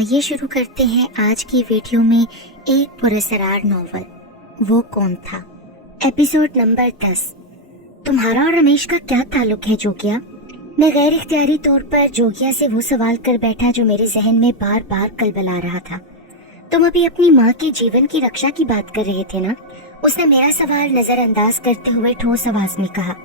आइए शुरू करते हैं आज की वीडियो में एक पुरस्कार नॉवल, वो कौन था। Episode number 10। तुम्हारा और रमेश का क्या ताल्लुक है जोगिया? मैं गैर इख्तियारी तौर पर जोगिया से वो सवाल कर बैठा जो मेरे जहन में बार बार कलबला रहा था। तुम अभी अपनी माँ के जीवन की रक्षा की बात कर रहे थे ना? उसने मेरा सवाल नजरअंदाज करते हुए ठोस आवाज में कहा,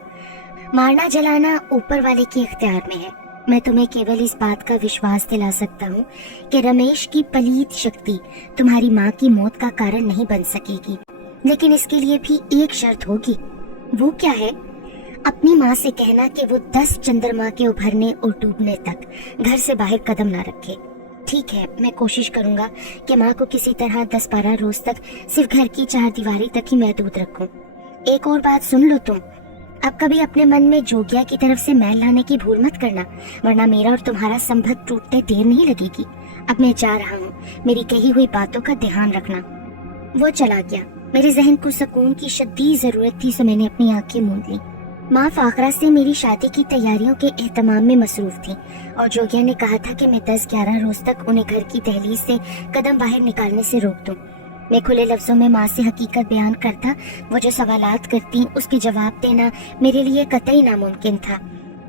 मारना जलाना ऊपर वाले के इख्तियार में है। मैं तुम्हें केवल इस बात का विश्वास दिला सकता हूँ कि रमेश की पलीत शक्ति तुम्हारी माँ की मौत का कारण नहीं बन सकेगी, लेकिन इसके लिए भी एक शर्त होगी। वो क्या है? अपनी माँ से कहना कि वो 10 चंद्रमा के उभरने और डूबने तक घर से बाहर कदम ना रखे। ठीक है, मैं कोशिश करूंगा कि माँ को किसी तरह 10-12 रोज तक सिर्फ घर की 4 दीवारी तक ही महदूद रखूं। एक और बात सुन लो तुम, अब कभी अपने मन में जोगिया की तरफ से मैल लाने की भूल मत करना, वरना मेरा और तुम्हारा संबंध टूटते देर नहीं लगेगी। अब मैं जा रहा हूँ, मेरी कही हुई बातों का ध्यान रखना। वो चला गया। मेरे जहन को सुकून की शदीद जरूरत थी, सो मैंने अपनी आंखें मूंद ली। माँ फाखरा से मेरी शादी की तैयारियों के एहतमाम में मसरूफ थी और जोगिया ने कहा था कि मैं 10-11 रोज तक उन्हें घर की दहलीज से कदम बाहर निकालने से रोक दूं। मैं खुले लफ्जों में माँ से हकीकत बयान करता, वो जो सवालात करती उसके जवाब देना मेरे लिए कतई नामुमकिन था।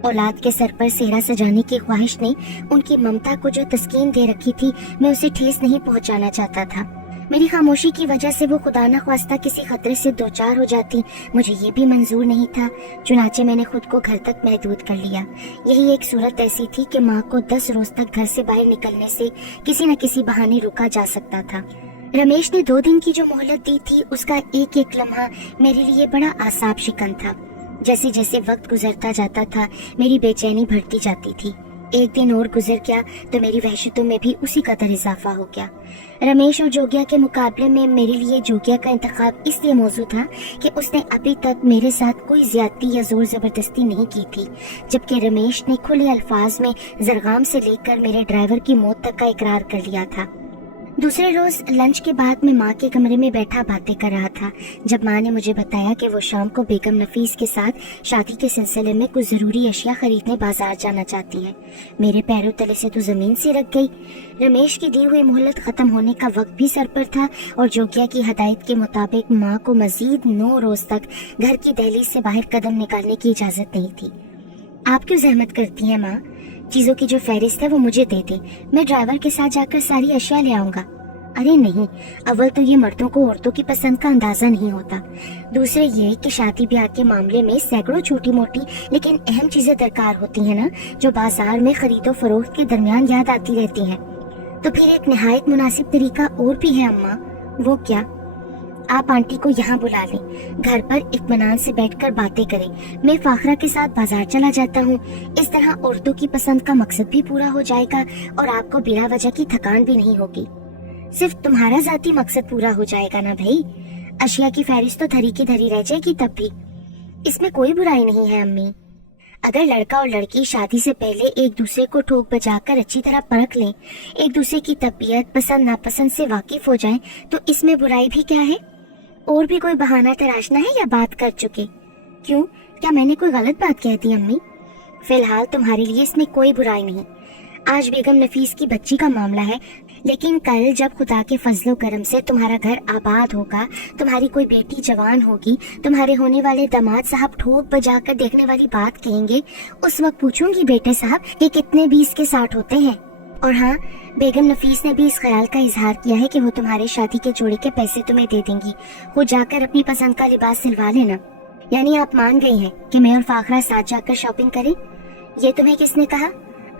औलाद के सर पर सेहरा सजाने की ख्वाहिश ने उनकी ममता को जो तस्कीन दे रखी थी, मैं उसे ठेस नहीं पहुँचाना चाहता था। मेरी खामोशी की वजह से वो खुदा न ख्वास्ता किसी खतरे से दो चार हो जाती, मुझे ये भी मंजूर नहीं था। चुनाचे मैंने खुद को घर तक महदूद कर लिया। यही एक सूरत ऐसी थी कि माँ को 10 रोज तक घर से बाहर निकलने से किसी न किसी बहाने रोका जा सकता था। रमेश ने 2 दिन की जो मोहलत दी थी, उसका एक एक लम्हा मेरे लिए बड़ा आसाब शिकन था। जैसे जैसे वक्त गुजरता जाता था, मेरी बेचैनी बढ़ती जाती थी। एक दिन और गुजर गया तो मेरी वहशतों में भी उसी कदर इजाफा हो गया। रमेश और जोगिया के मुकाबले में मेरे लिए जोगिया का इंतखाब इसलिए मौजू था कि उसने अभी तक मेरे साथ कोई ज्यादती या जोर जबरदस्ती नहीं की थी, जबकि रमेश ने खुले अल्फाज में जरगाम से लेकर मेरे ड्राइवर की मौत तक का इकरार कर लिया था। दूसरे रोज लंच के बाद मैं माँ के कमरे में बैठा बातें कर रहा था, जब माँ ने मुझे बताया कि वो शाम को बेगम नफीस के साथ शादी के सिलसिले में कुछ जरूरी अशिया खरीदने बाजार जाना चाहती है। मेरे पैरों तले से तो जमीन सी रख गई। रमेश की दी हुई मोहलत खत्म होने का वक्त भी सर पर था और जोगिया की हदायत के मुताबिक माँ को मजीद 9 रोज तक घर की दहलीज से बाहर कदम निकालने की इजाजत नहीं थी। आप क्यों जहमत करती हैं माँ? चीजों की जो फहरिस्त है वो मुझे दे दे, मैं ड्राइवर के साथ जाकर सारी अशिया ले आऊंगा। अरे नहीं, अव्वल तो ये मर्दों को औरतों की पसंद का अंदाजा नहीं होता। दूसरे ये कि शादी ब्याह के मामले में सैकड़ों छोटी मोटी लेकिन अहम चीजें दरकार होती हैं ना, जो बाजार में खरीदो फरोख्त के दरमियान याद आती रहती हैं। तो फिर एक निहायत मुनासिब तरीका और भी है अम्मा। वो क्या? आप आंटी को यहाँ बुला लें, घर पर इत्मीनान से बैठकर बातें करें। मैं फाखरा के साथ बाजार चला जाता हूँ। इस तरह औरतों की पसंद का मकसद भी पूरा हो जाएगा और आपको बिला वजह की थकान भी नहीं होगी। सिर्फ तुम्हारा जाती मकसद पूरा हो जाएगा ना भाई, अशिया की फहरिस्त तो धरी की धरी रह जाएगी तब भी। इसमें कोई बुराई नहीं है अम्मी। अगर लड़का और लड़की शादी से पहले एक दूसरे को ठोक बजाकर अच्छी तरह परख लें, एक दूसरे की तबीयत पसंद नापसंद से वाकिफ हो जाएं, तो इसमें बुराई भी क्या है? और भी कोई बहाना तराशना है या बात कर चुके? क्यों, क्या मैंने कोई गलत बात कह दी अम्मी? फिलहाल तुम्हारे लिए इसमें कोई बुराई नहीं। आज बेगम नफीस की बच्ची का मामला है, लेकिन कल जब खुदा के फजलो करम से तुम्हारा घर आबाद होगा, तुम्हारी कोई बेटी जवान होगी, तुम्हारे होने वाले दामाद साहब ठोक बजाकर देखने वाली बात कहेंगे, उस वक्त पूछूंगी बेटे साहब कि कितने 20 के 60 होते हैं। और हाँ, बेगम नफीस ने भी इस ख्याल का इजहार किया है कि वो तुम्हारे शादी के जोड़े के पैसे तुम्हें दे देंगी। वो जाकर अपनी पसंद का लिबास सिलवा लेना। यानी आप मान गई हैं कि मैं और फाखरा साथ जाकर शॉपिंग करें? ये तुम्हें किसने कहा?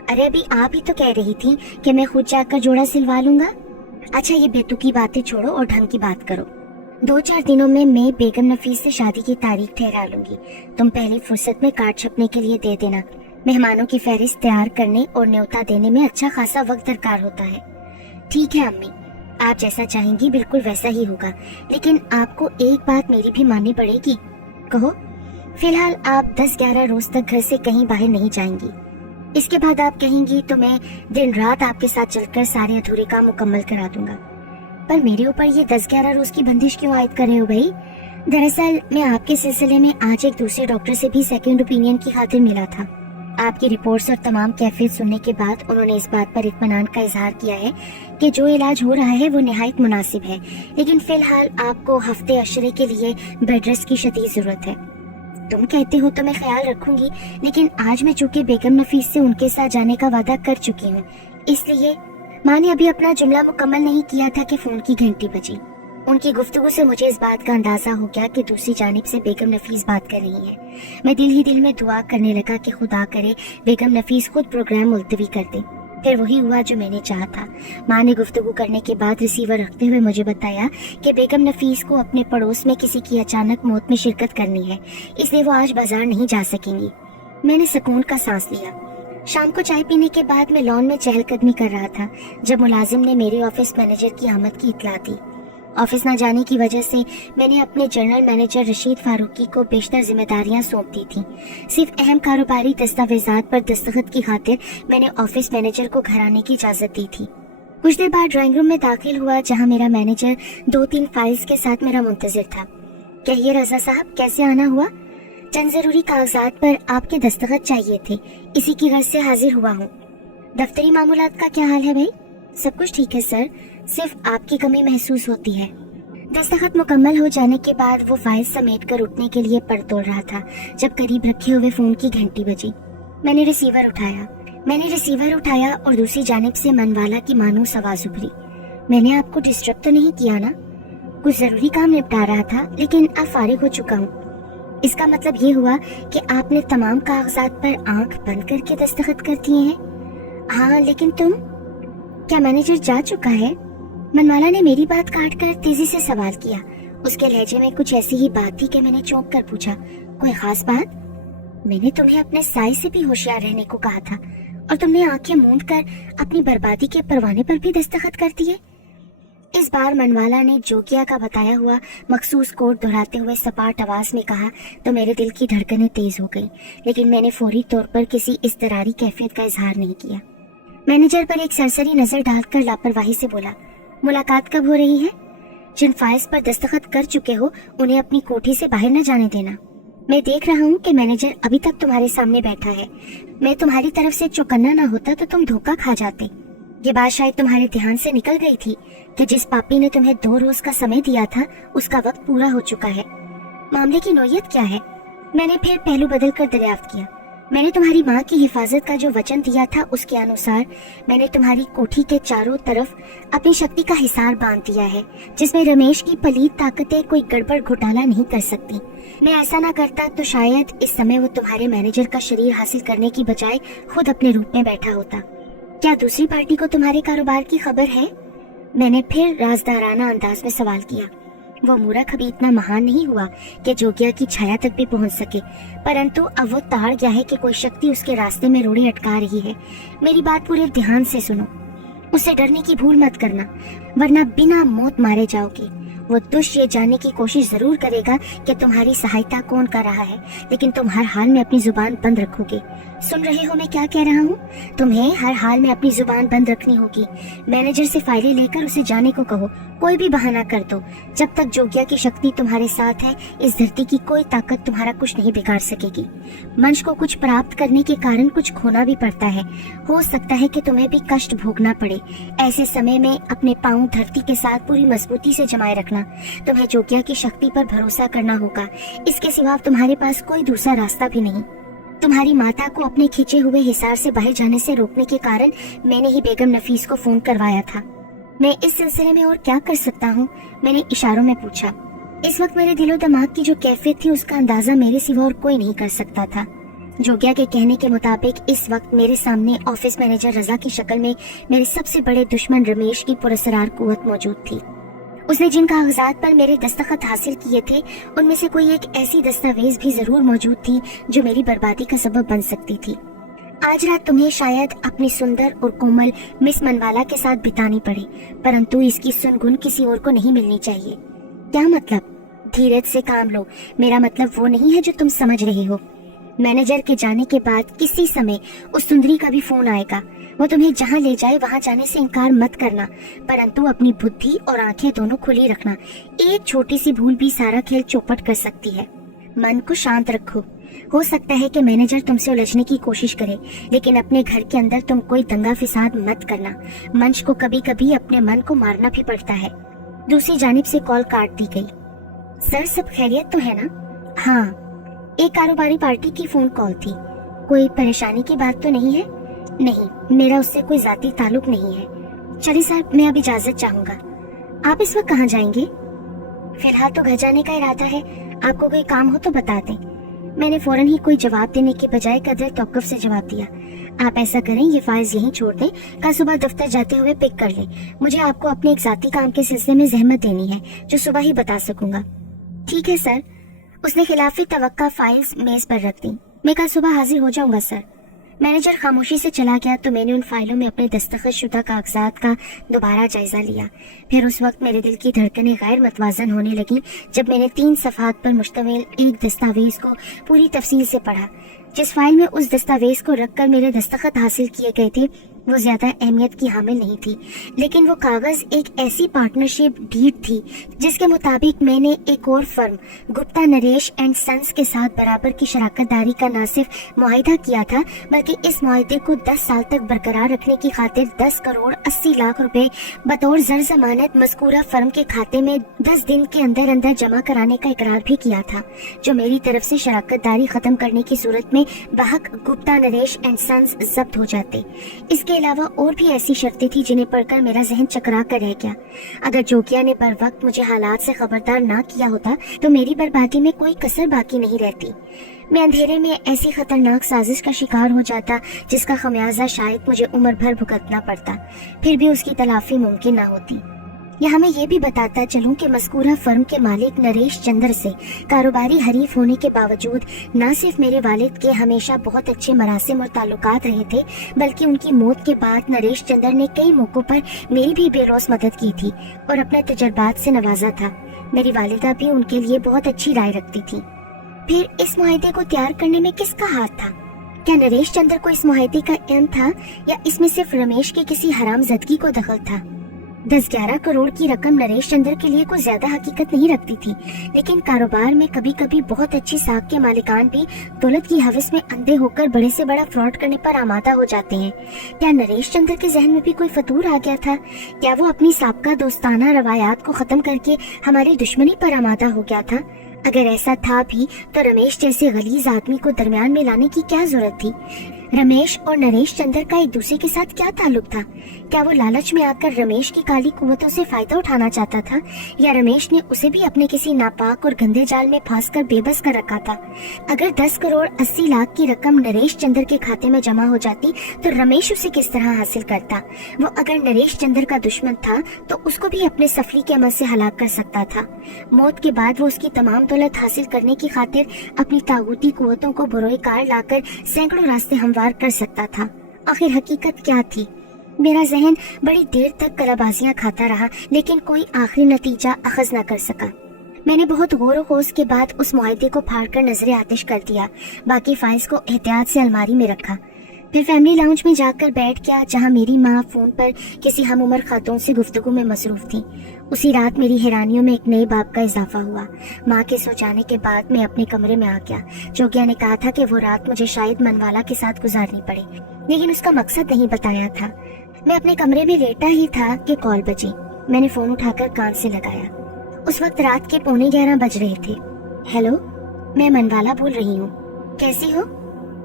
अरे अभी आप ही तो कह रही थी कि मैं खुद जाकर जोड़ा सिलवा लूंगा। अच्छा, ये बेतुकी बातें छोड़ो और ढंग की बात करो। 2-4 दिनों में मैं बेगम नफीस से शादी की तारीख ठहरा लूंगी। तुम पहली फुर्सत में कार्ड छपने के लिए दे देना। मेहमानों की फहरिस्त तैयार करने और न्योता देने में अच्छा खासा वक्त दरकार होता है। ठीक है अम्मी, आप जैसा चाहेंगी बिल्कुल वैसा ही होगा, लेकिन आपको एक बात मेरी भी माननी पड़ेगी। कहो। फिलहाल आप 10-11 रोज तक घर से कहीं बाहर नहीं जाएंगी। इसके बाद आप कहेंगी तो मैं दिन रात आपके साथ चलकर सारे अधूरे काम मुकम्मल करा दूंगा। पर मेरे ऊपर ये 10-11 रोज की बंदिश क्यों आयद कर रहे हो भाई? दरअसल मैं आपके सिलसिले में आज एक दूसरे डॉक्टर से भी सेकंड ओपिनियन की खातिर मिला था آپ کی رپورٹس اور تمام کیفیت سننے کے بعد انہوں نے اس بات پر اطمینان کا اظہار کیا ہے کہ جو علاج ہو رہا ہے وہ نہایت مناسب ہے، لیکن فی الحال آپ کو ہفتے عشرے کے لیے بیڈ ریسٹ کی شدید ضرورت ہے۔ تم کہتے ہو تو میں خیال رکھوں گی، لیکن آج میں چونکہ بیگم نفیس سے ان کے ساتھ جانے کا وعدہ کر چکی ہوں، اس لیے ماں نے ابھی اپنا جملہ مکمل نہیں کیا تھا کہ فون کی گھنٹی بجی۔ ان کی گفتگو سے مجھے اس بات کا اندازہ ہو گیا کہ دوسری جانب سے بیگم نفیس بات کر رہی ہیں۔ میں دل ہی دل میں دعا کرنے لگا کہ خدا کرے بیگم نفیس خود پروگرام ملتوی کر دے۔ پھر وہی ہوا جو میں نے چاہا تھا۔ ماں نے گفتگو کرنے کے بعد ریسیور رکھتے ہوئے مجھے بتایا کہ بیگم نفیس کو اپنے پڑوس میں کسی کی اچانک موت میں شرکت کرنی ہے، اس لیے وہ آج بازار نہیں جا سکیں گی۔ میں نے سکون کا سانس لیا۔ شام کو چائے پینے کے بعد میں لان میں چہل قدمی کر رہا تھا جب ملازم نے میرے آفس مینیجر کی آمد کی اطلاع دی۔ آفس نہ جانے کی وجہ سے میں نے اپنے جنرل مینیجر رشید فاروقی کو بیشتر ذمہ داریاں سونپ دی تھیں۔ صرف اہم کاروباری دستاویزات پر دستخط کی خاطر میں نے آفس مینیجر کو گھر آنے کی اجازت دی تھی۔ کچھ دیر بعد ڈرائنگ روم میں داخل ہوا جہاں میرا مینیجر 2-3 فائلز کے ساتھ میرا منتظر تھا۔ کہیے رضا صاحب، کیسے آنا ہوا؟ چند ضروری کاغذات پر آپ کے دستخط چاہیے تھے، اسی کی غرض سے حاضر ہوا ہوں۔ دفتری معاملات کا کیا حال ہے بھائی؟ سب کچھ ٹھیک ہے سر، صرف آپ کی کمی محسوس ہوتی ہے۔ دستخط مکمل ہو جانے کے بعد وہ فائل سمیٹ کر اٹھنے کے لیے پر توڑ رہا تھا جب قریب رکھے ہوئے فون کی گھنٹی بجی۔ میں نے ریسیور اٹھایا اور دوسری جانب سے منوالا کی مانوس آواز ابھری۔ میں نے آپ کو ڈسٹرب تو نہیں کیا نا؟ کچھ ضروری کام نپٹا رہا تھا لیکن اب فارغ ہو چکا ہوں۔ اس کا مطلب یہ ہوا کہ آپ نے تمام کاغذات پر آنکھ بند کر کے دستخط کر دیے ہیں؟ ہاں، لیکن تم؟ کیا مینیجر جا چکا ہے؟ منوالا نے میری بات کاٹ کر تیزی سے سوال کیا۔ اس کے لہجے میں کچھ ایسی ہی بات تھی کہ میں نے چونک کر پوچھا، کوئی خاص بات؟ میں نے تمہیں اپنے سائے سے بھی ہوشیار رہنے کو کہا تھا اور تم نے آنکھیں موند کر اپنی بربادی کے پروانے پر بھی دستخط کر دیے۔ اس بار منوالا نے جوکیا کا بتایا ہوا مخصوص کوڈ دہراتے ہوئے سپاٹ آواز میں کہا تو میرے دل کی دھڑکنیں تیز ہو گئی، لیکن میں نے فوری طور پر کسی اضطراری کیفیت کا اظہار نہیں کیا۔ مینیجر پر ایک سرسری نظر ڈال کر لاپرواہی سے بولا، ملاقات کب ہو رہی ہے؟ جن فائلز پر دستخط کر چکے ہو انہیں اپنی کوٹھی سے باہر نہ جانے دینا۔ میں دیکھ رہا ہوں کہ مینیجر ابھی تک تمہارے سامنے بیٹھا ہے۔ میں تمہاری طرف سے چوکنا نہ ہوتا تو تم دھوکہ کھا جاتے۔ یہ بات شاید تمہارے دھیان سے نکل گئی تھی کہ جس پاپی نے تمہیں 2 روز کا سمے دیا تھا اس کا وقت پورا ہو چکا ہے۔ معاملے کی نوعیت کیا ہے؟ میں نے پھر پہلو بدل کر دریافت کیا۔ میں نے تمہاری ماں کی حفاظت کا جو وچن دیا تھا اس کے انوسار میں نے تمہاری کوٹھی کے چاروں طرف اپنی شکتی کا حصار باندھ دیا ہے، جس میں رمیش کی پلید طاقتیں کوئی گڑبڑ گھوٹالا نہیں کر سکتی۔ میں ایسا نہ کرتا تو شاید اس سمے وہ تمہارے مینیجر کا شریر حاصل کرنے کی بجائے خود اپنے روپ میں بیٹھا ہوتا۔ کیا دوسری پارٹی کو تمہارے کاروبار کی خبر ہے؟ میں نے پھر رازدارانہ انداز میں سوال کیا۔ وہ مورخ ابھی اتنا مہان نہیں ہوا کہ جوگیا کی چھایا تک بھی پہنچ سکے، پرنتو اب وہ تاڑ گیا ہے کہ کوئی شکتی اس کے راستے میں روڑے اٹکا رہی ہے۔ میری بات پورے دھیان سے سنو، اسے ڈرنے کی بھول مت کرنا ورنہ بنا موت مارے جاؤ گے۔ وہ دش یہ جاننے کی کوشش ضرور کرے گا کہ تمہاری سہایتا کون کر رہا ہے، لیکن تم ہر حال میں اپنی زبان بند رکھو گے۔ سن رہے ہو میں کیا کہہ رہا ہوں؟ تمہیں ہر حال میں اپنی زبان بند رکھنی ہوگی۔ مینیجر سے فائلیں لے کر اسے جانے کو کہو، کوئی بھی بہانہ کر دو۔ جب تک جوگیا کی شکتی تمہارے ساتھ ہے اس دھرتی کی کوئی طاقت تمہارا کچھ نہیں بگاڑ سکے گی۔ منش کو کچھ پراپت کرنے کے کارن کچھ کھونا بھی پڑتا ہے، ہو سکتا ہے کہ تمہیں بھی کشٹ بھوگنا پڑے۔ ایسے سمے میں اپنے پاؤں دھرتی کے ساتھ پوری مضبوطی سے جمائے رکھنا۔ تمہیں جوگیا کی شکتی پر بھروسہ کرنا ہوگا، اس کے سوا تمہارے پاس کوئی دوسرا راستہ بھی نہیں۔ تمہاری ماتا کو اپنے کھینچے ہوئے حصار سے باہر جانے سے روکنے کے کارن میں نے ہی بیگم نفیس کو فون کروایا تھا۔ میں اس سلسلے میں اور کیا کر سکتا ہوں؟ میں نے اشاروں میں پوچھا۔ اس وقت میرے دل و دماغ کی جو کیفیت تھی اس کا اندازہ میرے سوا اور کوئی نہیں کر سکتا تھا۔ جوگیا کے کہنے کے مطابق اس وقت میرے سامنے آفس مینیجر رضا کی شکل میں میرے سب سے بڑے دشمن رمیش کی پراسرار قوت موجود تھی۔ اس نے جن کاغذات پر میرے دستخط حاصل کیے تھے ان میں سے کوئی ایک ایسی دستاویز بھی ضرور موجود تھی جو میری بربادی کا سبب بن سکتی تھی۔ آج رات تمہیں شاید اپنی سندر اور کومل مس منوالا کے ساتھ بتانی پڑے، پرنتو اس کی سنگن کسی اور کو نہیں ملنی چاہیے۔ کیا مطلب؟ دھیرج سے کام لو، میرا مطلب وہ نہیں ہے جو تم سمجھ رہے ہو۔ مینیجر کے جانے کے بعد کسی سمے اس سندری کا بھی فون آئے گا، وہ تمہیں جہاں لے جائے وہاں جانے سے انکار مت کرنا، پرنتو اپنی بدھی اور آنکھیں دونوں کھلی رکھنا۔ ایک چھوٹی سی بھول بھی سارا کھیل چوپٹ کر سکتی ہے۔ من کو شانت رکھو، हो सकता है कि मैनेजर तुमसे उलझने की कोशिश करे, लेकिन अपने घर के अंदर तुम कोई दंगा फिसाद मत करना। मंच को कभी कभी अपने मन को मारना भी पड़ता है। दूसरी जानिब से कॉल काट दी गई। सर, सब खैरियत तो है ना? हाँ, एक कारोबारी पार्टी की फोन कॉल थी। कोई परेशानी की बात तो नहीं है? नहीं, मेरा उससे कोई जाती ताल्लुक नहीं है। चलिए सर, मैं अब इजाजत चाहूंगा। आप इस वक्त कहाँ जाएंगे? फिलहाल तो घर जाने का इरादा है, आपको कोई काम हो तो बता दें। मैंने फौरन ही कोई जवाब देने के बजाय कदर तौक़ुफ़ से जवाब दिया। आप ऐसा करें, ये फाइल्स यहीं छोड़ दें, कल सुबह दफ्तर जाते हुए पिक कर लें। मुझे आपको अपने एक ज़ाती काम के सिलसिले में ज़हमत देनी है, जो सुबह ही बता सकूंगा। ठीक है सर। उसने खिलाफी तवक्का फाइल्स मेज पर रख दी। मैं कल सुबह हाजिर हो जाऊंगा सर। मैनेजर खामोशी से चला गया तो मैंने उन फाइलों में अपने दस्तखत शुदा कागजात का दोबारा जायजा लिया। फिर उस वक्त मेरे दिल की धड़कनें गैर मतवाजन होने लगी जब मैंने 3 सफ़हात पर मुश्तमिल एक दस्तावेज को पूरी तफसील से पढ़ा। जिस फाइल में उस दस्तावेज को रखकर मेरे दस्तखत हासिल किए गए थे वो ज्यादा अहमियत की हामिल नहीं थी, लेकिन वो कागज एक ऐसी पार्टनरशिप डीड थी जिसके मुताबिक मैंने एक और firm Gupta Naresh and sons के साथ बराबर की शराकत दारी का न सिर्फ मुआहिदा किया था, बल्कि इस मुआहिदे को 10 साल तक बरकरार रखने की खातिर 10 करोड़ 80 लाख रुपए बतौर ज़र ज़मानत मज़कूरा फर्म के खाते में 10 दिन के अंदर अंदर जमा कराने का इकरार भी किया था, जो मेरी तरफ से शराकत दारी खत्म करने की सूरत में बहक गुप्ता नरेश एंड सन्स जब्त हो जाते। इसके अलावा और भी ऐसी शर्तें थी जिन्हें पढ़कर मेरा जहन चकरा कर रह गया। अगर जोगिया ने बर वक्त मुझे हालात से खबरदार ना किया होता तो मेरी बर्बादी में कोई कसर बाकी नहीं रहती। मैं अंधेरे में ऐसी खतरनाक साजिश का शिकार हो जाता जिसका खमियाजा शायद मुझे उम्र भर भुगतना पड़ता, फिर भी उसकी तलाफी मुमकिन ना होती। यहाँ मैं ये भी बताता चलूं कि मज़कूरा फर्म के मालिक नरेश चंद्र से कारोबारी हरीफ होने के बावजूद न सिर्फ मेरे वालिद के हमेशा बहुत अच्छे मरासिम और ताल्लुकात रहे थे, बल्कि उनकी मौत के बाद नरेश चंद्र ने कई मौक़ों पर मेरी भी बेलौस मदद की थी और अपने तजर्बात से नवाजा था। मेरी वालिदा भी उनके लिए बहुत अच्छी राय रखती थी। फिर इस मुआहिदे को तैयार करने में किसका हाथ था? क्या नरेश चंद्र को इस मुआहिदे का इल्म था या इसमें सिर्फ रमेश की किसी हरामजदगी को दखल था? 10-11 करोड़ की रकम नरेश चंद्र के लिए कोई ज्यादा हकीकत नहीं रखती थी, लेकिन कारोबार में कभी कभी बहुत अच्छी साख के मालिकान भी दौलत की हवस में अंधे होकर बड़े से बड़ा फ्रॉड करने पर आमादा हो जाते हैं। क्या नरेश चंद्र के जहन में भी कोई फतूर आ गया था? क्या वो अपनी साबका दोस्ताना रवायात को खत्म करके हमारी दुश्मनी पर आमादा हो गया था? अगर ऐसा था भी तो रमेश जैसे गलीज आदमी को दरमियान में लाने की क्या जरूरत थी? रमेश और नरेश चंद्र का एक दूसरे के साथ क्या ताल्लुक था? क्या वो लालच में आकर रमेश की काली कुव्वतों से फायदा उठाना चाहता था, या रमेश ने उसे भी अपने किसी नापाक और गंदे जाल में फंस कर बेबस कर रखा था? अगर 10 करोड़ 80 लाख की रकम नरेश चंद्र के खाते में जमा हो जाती तो रमेश उसे किस तरह हासिल करता? वो अगर नरेश चंद्र का दुश्मन था तो उसको भी अपने सफली के अमल से हलाक कर सकता था। मौत के बाद वो उसकी तमाम दौलत हासिल करने की खातिर अपनी तागूती कुव्वतों को बरोए कार लाकर सैकड़ों रास्ते हमवार कर सकता था। आखिर हकीकत क्या थी? मेरा जहन बड़ी देर तक कलाबाजियां खाता रहा, लेकिन कोई आखिरी नतीजा अखज न कर सका। मैंने बहुत गौर खोज के बाद उस मुआहिदे को फाड़कर नजरे आतिश कर दिया। बाकी फाइल्स को एहतियात से अलमारी में रखा। फिर फैमिली लाउंज में जाकर बैठ गया, जहां मेरी माँ फोन पर किसी हम उम्र खातून से गुफ्तगू में मसरूफ थी। उसी रात मेरी हैरानियों में एक नए बाब का इजाफा हुआ। माँ के सो जाने के बाद मैं अपने कमरे में आ गया। जोगिया ने कहा था कि वो रात मुझे शायद मनवाला के साथ गुजारनी पड़े, लेकिन उसका मकसद नहीं बताया था। मैं अपने कमरे में लेटा ही था कि कॉल बजी। मैंने फोन उठाकर कान से लगाया। उस वक्त रात के 11:15 बज रहे थे। हेलो, मैं मनवाला बोल रही हूँ। कैसी हो?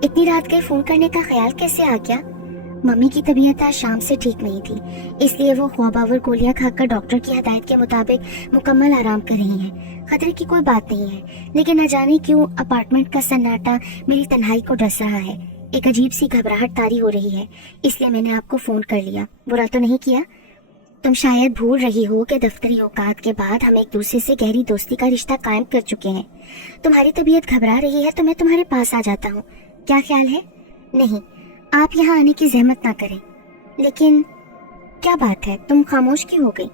इतनी रात गए फोन करने का ख्याल कैसे आ गया? मम्मी की तबीयत आज शाम से ठीक नहीं थी, इसलिए वो ख्वाबावर गोलियां खाकर डॉक्टर की हदायत के मुताबिक मुकम्मल आराम कर रही हैं। खतरे की कोई बात नहीं है, लेकिन न जाने क्यों अपार्टमेंट का सन्नाटा मेरी तन्हाई को डस रहा है। एक अजीब सी घबराहट तारी हो रही है, इसलिए मैंने आपको फोन कर लिया। बुरा तो नहीं किया? तुम शायद भूल रही हो कि दफ्तरी औकात के बाद हम एक दूसरे से गहरी दोस्ती का रिश्ता कायम कर चुके हैं। तुम्हारी तबीयत घबरा रही है तो मैं तुम्हारे पास आ जाता हूँ। क्या ख्याल है? नहीं, आप यहाँ आने की जहमत ना करें। लेकिन क्या बात है, तुम खामोश क्यों हो गई?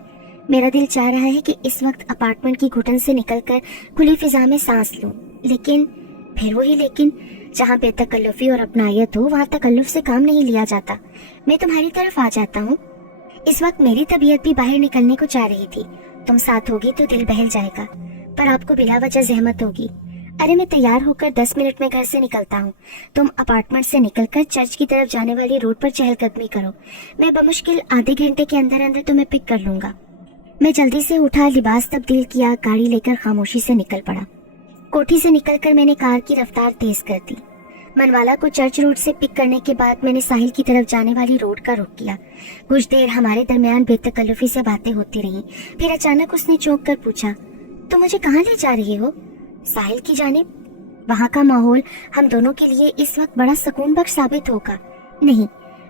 मेरा दिल चाह रहा है कि इस वक्त अपार्टमेंट की घुटन से निकलकर खुली फिजा में सांस लूं, लेकिन फिर वही लेकिन, जहाँ बेतकल्लुफी और अपनायत हो वहाँ तकल्लुफ से काम नहीं लिया जाता। मैं तुम्हारी तरफ आ जाता हूँ। इस वक्त मेरी तबीयत भी बाहर निकलने को चाह रही थी। तुम साथ होगी तो दिल बहल जाएगा, पर आपको बिला वजह जहमत होगी। अरे मैं तैयार होकर 10 मिनट में घर से निकलता हूँ। तुम अपार्टमेंट से निकलकर चर्च की तरफ जाने वाली रोड पर चहलकदमी करो। मैं बमुश्किल आधे घंटे के अंदर अंदर तुम्हें पिक कर लूंगा। मैं जल्दी से उठा, लिबास तब्दील किया, गाड़ी लेकर खामोशी से निकल पड़ा। कोठी से निकलकर मैंने कार की रफ्तार तेज कर दी। मनवाला को चर्च रोड से पिक करने के बाद मैंने साहिल की तरफ जाने वाली रोड का रुख किया। कुछ देर हमारे दरमियान बेतकल्लुफी से बातें होती रहीं। फिर अचानक उसने चौंक कर पूछा, तो मुझे कहाँ ले जा रही हो? साहिल की जानिब। वहाँ का माहौल हम दोनों के लिए इस वक्त बड़ा सुकून बख्श साबित होगा। नहीं,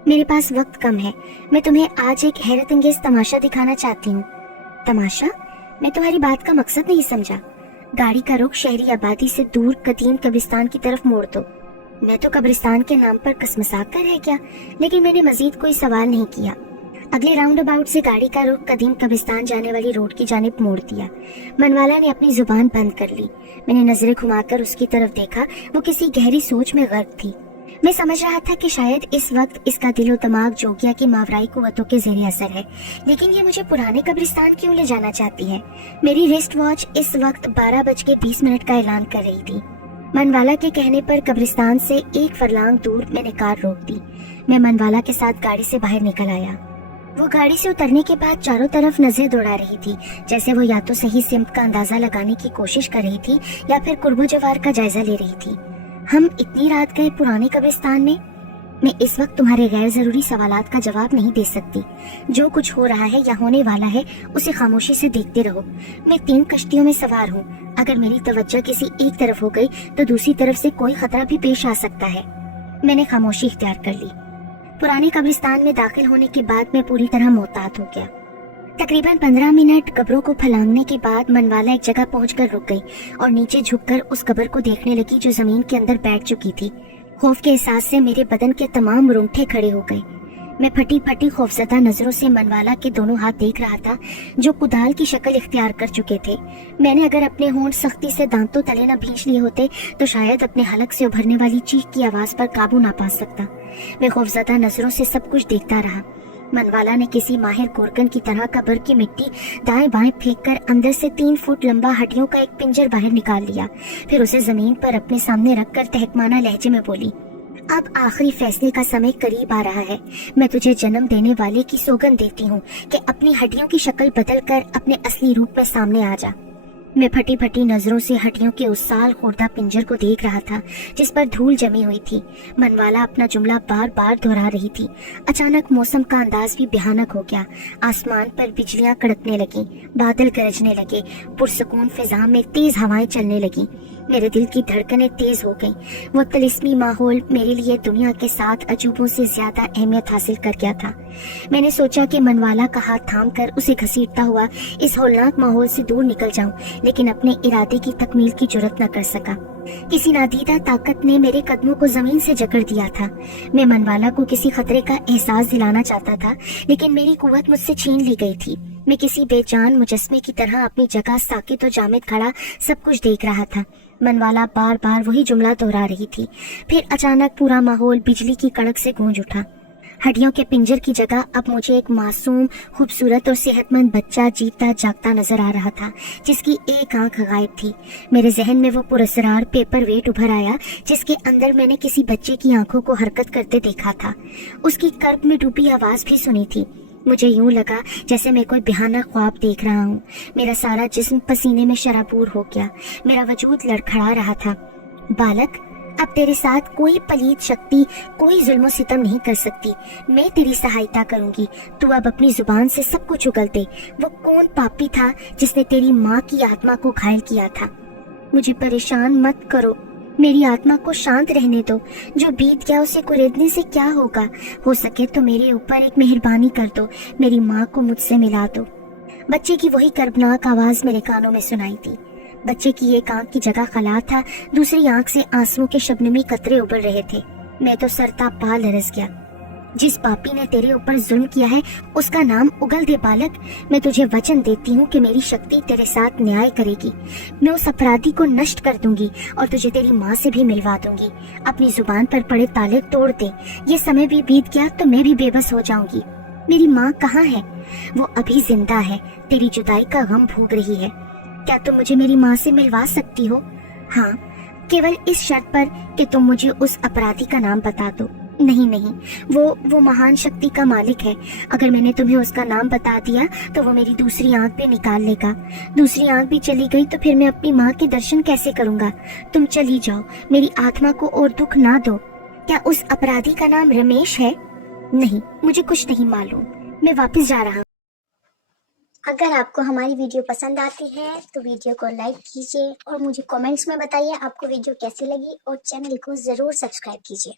मेरे पास वक्त कम है। मैं तुम्हें आज एक हैरत अंगेज तमाशा दिखाना चाहती हूँ। तमाशा? मैं तुम्हारी बात का मकसद नहीं समझा। गाड़ी का रुख शहरी आबादी से दूर कदीम कब्रिस्तान की तरफ मोड़ दो। मैं तो कब्रिस्तान के नाम पर कसमसा कर रह गया, लेकिन मैंने मजीद कोई सवाल नहीं किया। अगले राउंड अबाउट से गाड़ी का रुख कदीम कब्रिस्तान जाने वाली रोड की जानिब मोड़ दिया। मनवाला ने अपनी जुबान बंद कर ली। मैंने नजरें घुमाकर उसकी तरफ देखा। वो किसी गहरी सोच में गर्क थी। मैं समझ रहा था कि शायद इस वक्त इसका दिलो दिमाग जोगिया की मावराई कुव्वतों के ज़ेरे असर है, लेकिन ये मुझे पुराने कब्रिस्तान क्यों ले जाना चाहती है? मेरी रिस्ट वॉच इस वक्त 12:20 का ऐलान कर रही थी। मनवाला के कहने पर कब्रिस्तान से 1 फरलांग दूर मैंने कार रोक दी। मैं मनवाला के साथ गाड़ी से बाहर निकल आया। वो गाड़ी से उतरने के बाद चारों तरफ नजरें दौड़ा रही थी, जैसे वो या तो सही सिमत का अंदाजा लगाने की कोशिश कर रही थी या फिर कुर्बो जवार का जायजा ले रही थी। हम इतनी रात गए पुराने कब्रिस्तान में? मैं इस वक्त तुम्हारे गैर जरूरी सवालात का जवाब नहीं दे सकती। जो कुछ हो रहा है या होने वाला है उसे खामोशी से देखते रहो। मैं 3 कश्तियों में सवार हूँ। अगर मेरी तवज्जो किसी एक तरफ हो गई तो दूसरी तरफ से कोई खतरा भी पेश आ सकता है। मैंने खामोशी इख्तियार कर ली। पुराने कब्रिस्तान में दाखिल होने के बाद मैं पूरी तरह मोहतात हो गया। तकरीबन 15 मिनट कब्रों को फलांगने के बाद मनवाला एक जगह पहुंचकर रुक गई और नीचे झुककर उस कब्र को देखने लगी जो जमीन के अंदर बैठ चुकी थी। खौफ के एहसास से मेरे बदन के तमाम रोंगटे खड़े हो गए। मैं फटी फटी खौफजदा नजरों से मनवाला के दोनों हाथ देख रहा था जो कुदाल की शक्ल इख्तियार कर चुके थे। मैंने अगर अपने होंठ सख्ती से दांतों तले न भींच लिए होते तो शायद अपने हलक से उभरने वाली चीख की आवाज पर काबू ना पा सकता। मैं खौफजदा नजरों से सब कुछ देखता रहा। मनवाला ने किसी माहिर कोरकन की तरह कब्र की मिट्टी दाएं बाएं फेंककर अंदर से 3 फुट लंबा हड्डियों का एक पिंजर बाहर निकाल लिया। फिर उसे जमीन पर अपने सामने रखकर तहकमाना लहजे में बोली, अब आखिरी फैसले का समय करीब आ रहा है। मैं तुझे जन्म देने वाले की सौगंध देती हूँ कि अपनी हड्डियों की शक्ल बदल कर अपने असली रूप में सामने आ जा। मैं फटी फटी नजरों से हड्डियों के उस साल खुर्दा पिंजर को देख रहा था जिस पर धूल जमी हुई थी। मनवाला अपना जुमला बार बार दोहरा रही थी। अचानक मौसम का अंदाज भी भयानक हो गया। आसमान पर बिजलियां कड़कने लगी, बादल गरजने लगे, पुरसुकून फिजा में तेज हवाएं चलने लगी। मेरे दिल की धड़कनें तेज हो गईं। वो तिलिस्मी माहौल मेरे लिए दुनिया के 7 अजूबों से ज्यादा अहमियत हासिल कर गया था। मैंने सोचा कि मनवाला का हाथ थामकर उसे घसीटता हुआ इस हौलनाक माहौल से दूर निकल जाऊं, लेकिन अपने इरादे की तकमील की जुर्रत न कर सका। किसी नादीदा ताकत ने मेरे कदमों को जमीन से जकड़ दिया था। मैं मनवाला को किसी खतरे का एहसास दिलाना चाहता था, लेकिन मेरी कुव्वत मुझसे छीन ली गई थी। मैं किसी बेजान मुजस्मे की तरह अपनी जगह साकित और जामिद खड़ा सब कुछ देख रहा था। मनवाला बार बार वही जुमला दोहरा रही थी। फिर अचानक पूरा माहौल बिजली की कड़क से गूंज उठा। हड्डियों के पिंजर की जगह अब मुझे एक मासूम, खूबसूरत और सेहतमंद बच्चा जीता जागता नजर आ रहा था जिसकी एक आंख गायब थी। मेरे जहन में वो पुरस्कार पेपर वेट उभर आया जिसके अंदर मैंने किसी बच्चे की आंखों को हरकत करते देखा था। उसकी कर्ब में डूबी आवाज भी सुनी थी। मुझे यूं लगा जैसे मैं कोई भयानक ख्वाब देख रहा हूँ। मेरा सारा जिस्म पसीने में शराबूर हो गया। मेरा वजूद लड़खड़ा रहा था। बालक, अब तेरे साथ कोई पलीद शक्ति, कोई जुल्म सितम नहीं कर सकती। मैं तेरी सहायता करूंगी। तू अब अपनी जुबान से सब कुछ उगल दे। वो कौन पापी था जिसने तेरी माँ की आत्मा को घायल किया था? मुझे परेशान मत करो, मेरी आत्मा को शांत रहने दो। जो बीत गया उसे कुरेदने से क्या होगा? हो सके तो मेरे ऊपर एक मेहरबानी कर दो, मेरी माँ को मुझसे मिला दो। बच्चे की वही कर्बनाक आवाज मेरे कानों में सुनाई दी। बच्चे की एक आंख की जगह खला था, दूसरी आंख से आंसुओं के शबनमी कतरे उबल रहे थे। मैं तो सरता पा लरस गया। जिस पापी ने तेरे ऊपर जुल्म किया है उसका नाम उगल दे बालक। मैं तुझे वचन देती हूँ कि मेरी शक्ति तेरे साथ न्याय करेगी। मैं उस अपराधी को नष्ट कर दूंगी और तुझे तेरी माँ से भी मिलवा दूंगी। अपनी जुबान पर पड़े ताले तोड़ दे। ये समय भी बीत गया तो मैं भी बेबस हो जाऊंगी। मेरी माँ कहाँ है? वो अभी जिंदा है, तेरी जुदाई का गम भोग रही है। क्या तुम मुझे मेरी माँ से मिलवा सकती हो? हाँ, केवल इस शर्त पर कि तुम मुझे उस अपराधी का नाम बता दो। नहीं नहीं, वो महान शक्ति का मालिक है। अगर मैंने तुम्हें उसका नाम बता दिया तो वो मेरी दूसरी आंख भी निकाल लेगा। दूसरी आंख भी चली गई तो फिर मैं अपनी माँ के दर्शन कैसे करूँगा? तुम चली जाओ, मेरी आत्मा को और दुख ना दो। क्या उस अपराधी का नाम रमेश है? नहीं, मुझे कुछ नहीं मालूम, मैं वापस जा रहा हूँ। अगर आपको हमारी वीडियो पसंद आती है तो वीडियो को लाइक कीजिए और मुझे कमेंट्स में बताइए आपको वीडियो कैसी लगी, और चैनल को ज़रूर सब्सक्राइब कीजिए।